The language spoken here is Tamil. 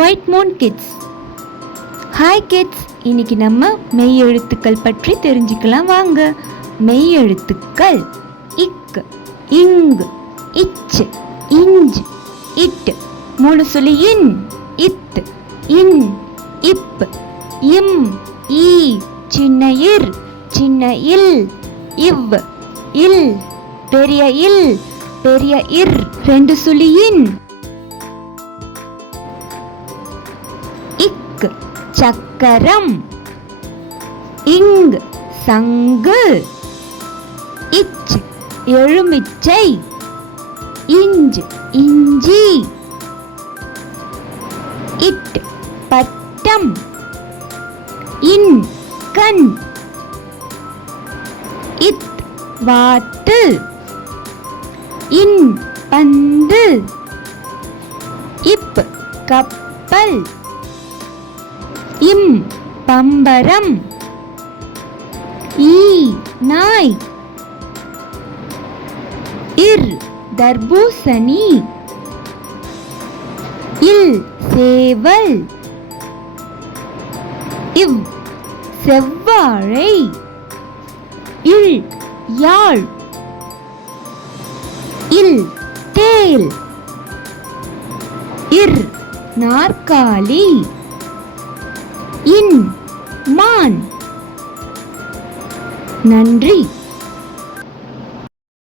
White Moon kids. Hi kids, இன்னைக்கு நம்ம மெய் எழுத்துக்கள் பற்றி தெரிஞ்சுக்கலாம் வாங்க. மெய் எழுத்துக்கள் இக், இங், இச், இஞ்ச், இட். மூணு சொல்லி இன், இத், இன், இப், இம், ஈ, சின்ன இர், சின்ன இல், இவ், இல், பெரிய இல், பெரிய இர். ரெண்டு சொல்லி இன், இக் சக்கரம், இங் சங்கு, இச் எலுமிச்சை, இஞ்ச் இஞ்சி, இட் பட்டம், இன் கண், இத் வாத்து, இன் பந்து, இப் கப்பல், இம் பம்பரம், ஈ நாய், இர் தர்பூசணி, இல் சேவல், இவ் செவ்வாழை, இல் யாழ், இல் தேல், இர் நாற்காலி, இன் மான். நன்றி.